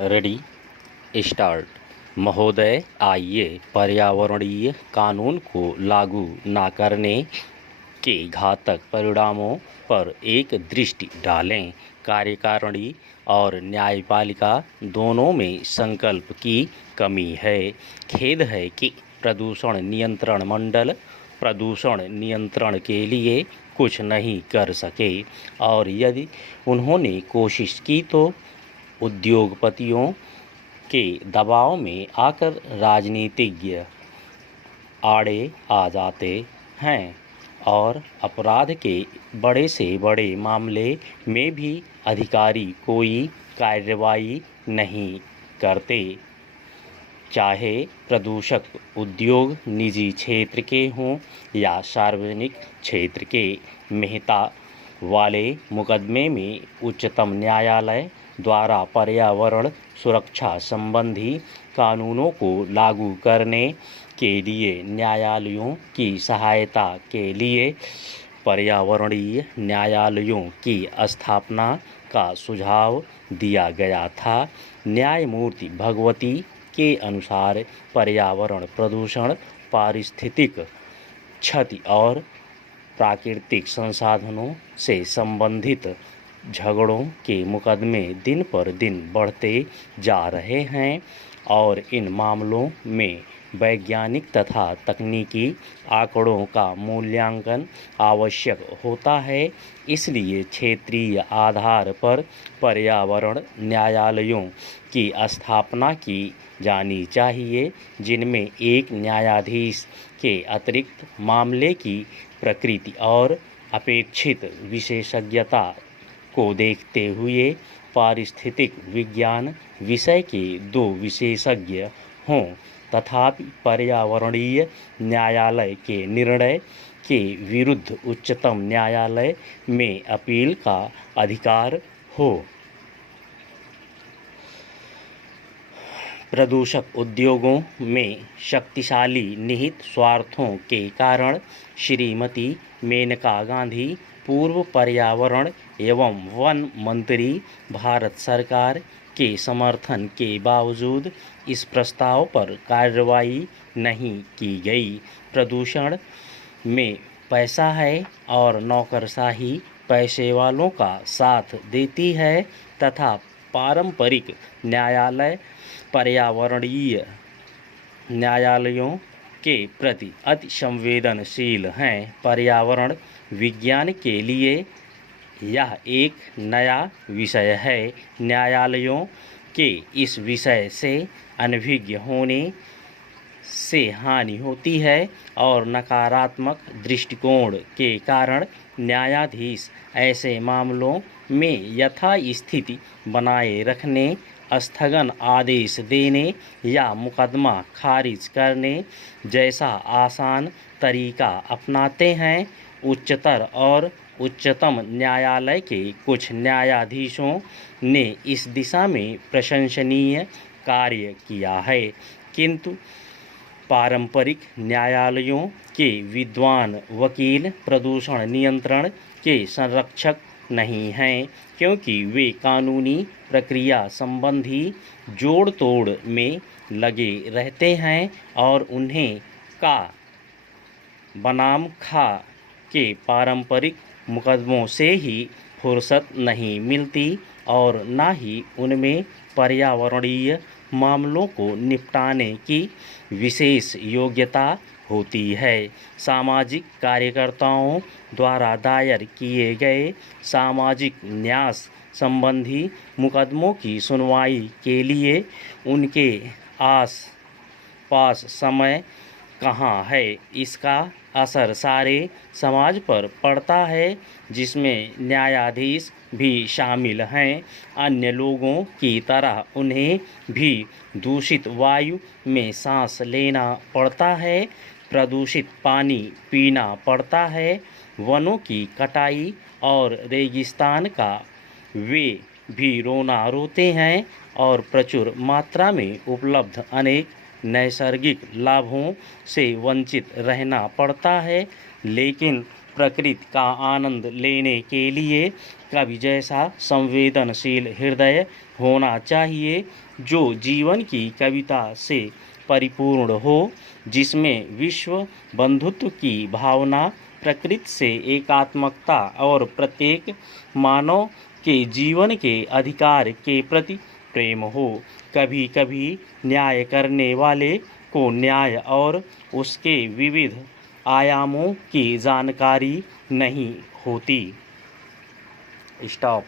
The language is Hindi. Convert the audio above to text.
Ready start. महोदय, आइए पर्यावरणीय कानून को लागू न करने के घातक परिणामों पर एक दृष्टि डालें। कार्यकारिणी और न्यायपालिका दोनों में संकल्प की कमी है। खेद है कि प्रदूषण नियंत्रण मंडल प्रदूषण नियंत्रण के लिए कुछ नहीं कर सके, और यदि उन्होंने कोशिश की तो उद्योगपतियों के दबाव में आकर राजनीतिज्ञ आड़े आ जाते हैं और अपराध के बड़े से बड़े मामले में भी अधिकारी कोई कार्रवाई नहीं करते, चाहे प्रदूषक उद्योग निजी क्षेत्र के हों या सार्वजनिक क्षेत्र के। मेहता वाले मुकदमे में उच्चतम न्यायालय द्वारा पर्यावरण सुरक्षा संबंधी कानूनों को लागू करने के लिए न्यायालयों की सहायता के लिए पर्यावरणीय न्यायालयों की स्थापना का सुझाव दिया गया था। न्यायमूर्ति भगवती के अनुसार पर्यावरण प्रदूषण, पारिस्थितिक क्षति और प्राकृतिक संसाधनों से संबंधित झगड़ों के मुकदमे दिन पर दिन बढ़ते जा रहे हैं और इन मामलों में वैज्ञानिक तथा तकनीकी आंकड़ों का मूल्यांकन आवश्यक होता है। इसलिए क्षेत्रीय आधार पर पर्यावरण न्यायालयों की स्थापना की जानी चाहिए, जिनमें एक न्यायाधीश के अतिरिक्त मामले की प्रकृति और अपेक्षित विशेषज्ञता को देखते हुए पारिस्थितिक विज्ञान विषय के 2 विशेषज्ञ हों। तथापि पर्यावरणीय न्यायालय के निर्णय के विरुद्ध उच्चतम न्यायालय में अपील का अधिकार हो। प्रदूषक उद्योगों में शक्तिशाली निहित स्वार्थों के कारण श्रीमती मेनका गांधी, पूर्व पर्यावरण एवं वन मंत्री, भारत सरकार के समर्थन के बावजूद इस प्रस्ताव पर कार्रवाई नहीं की गई। प्रदूषण में पैसा है और नौकरशाही पैसे वालों का साथ देती है तथा पारंपरिक न्यायालय पर्यावरणीय न्यायालयों के प्रति अति संवेदनशील हैं। पर्यावरण विज्ञान के लिए यह एक नया विषय है। न्यायालयों के इस विषय से अनभिज्ञ होने से हानि होती है और नकारात्मक दृष्टिकोण के कारण न्यायाधीश ऐसे मामलों में यथास्थिति बनाए रखने, स्थगन आदेश देने या मुकदमा खारिज करने जैसा आसान तरीका अपनाते हैं। उच्चतर और उच्चतम न्यायालय के कुछ न्यायाधीशों ने इस दिशा में प्रशंसनीय कार्य किया है, किंतु पारंपरिक न्यायालयों के विद्वान वकील प्रदूषण नियंत्रण के संरक्षक नहीं हैं, क्योंकि वे कानूनी प्रक्रिया संबंधी जोड़ तोड़ में लगे रहते हैं और उन्हें का बनाम खा के पारंपरिक मुकदमों से ही फुर्सत नहीं मिलती और न ही उनमें पर्यावरणीय मामलों को निपटाने की विशेष योग्यता होती है। सामाजिक कार्यकर्ताओं द्वारा दायर किए गए सामाजिक न्याय संबंधी मुकदमों की सुनवाई के लिए उनके आस पास समय कहाँ है। इसका असर सारे समाज पर पड़ता है, जिसमें न्यायाधीश भी शामिल हैं। अन्य लोगों की तरह उन्हें भी दूषित वायु में सांस लेना पड़ता है, प्रदूषित पानी पीना पड़ता है, वनों की कटाई और रेगिस्तान का वे भी रोना रोते हैं और प्रचुर मात्रा में उपलब्ध अनेक नैसर्गिक लाभों से वंचित रहना पड़ता है। लेकिन प्रकृति का आनंद लेने के लिए कवि जैसा संवेदनशील हृदय होना चाहिए, जो जीवन की कविता से परिपूर्ण हो, जिसमें विश्व बंधुत्व की भावना, प्रकृति से एकात्मकता और प्रत्येक मानव के जीवन के अधिकार के प्रति प्रेम हो। कभी कभी न्याय करने वाले को न्याय और उसके विविध आयामों की जानकारी नहीं होती। स्टॉप।